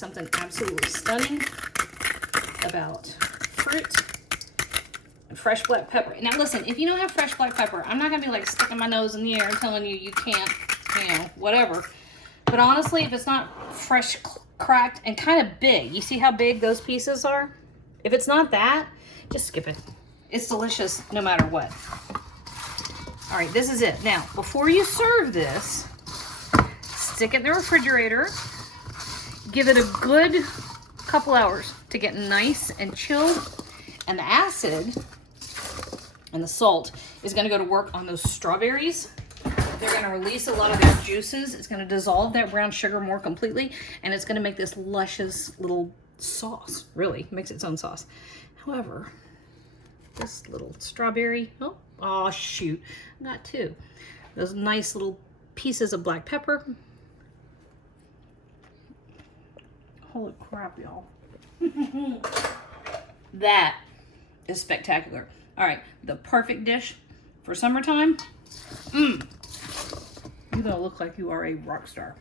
Something absolutely stunning about fruit and fresh black pepper. Now listen, if you don't have fresh black pepper, I'm not gonna be like sticking my nose in the air and telling you you can't, you know, whatever. But honestly, if it's not fresh, cracked, and kind of big, you see how big those pieces are? If it's not that, just skip it. It's delicious no matter what. All right, this is it. Now, before you serve this, stick it in the refrigerator. Give it a good couple hours to get nice and chilled. And the acid and the salt is gonna go to work on those strawberries. They're gonna release a lot of their juices. It's gonna dissolve that brown sugar more completely, and it's gonna make this luscious little sauce. Really, makes its own sauce. However, this little strawberry, oh shoot, I got two. Those nice little pieces of black pepper. Holy crap, y'all. That is spectacular. All right, the perfect dish for summertime. You're gonna look like you are a rock star.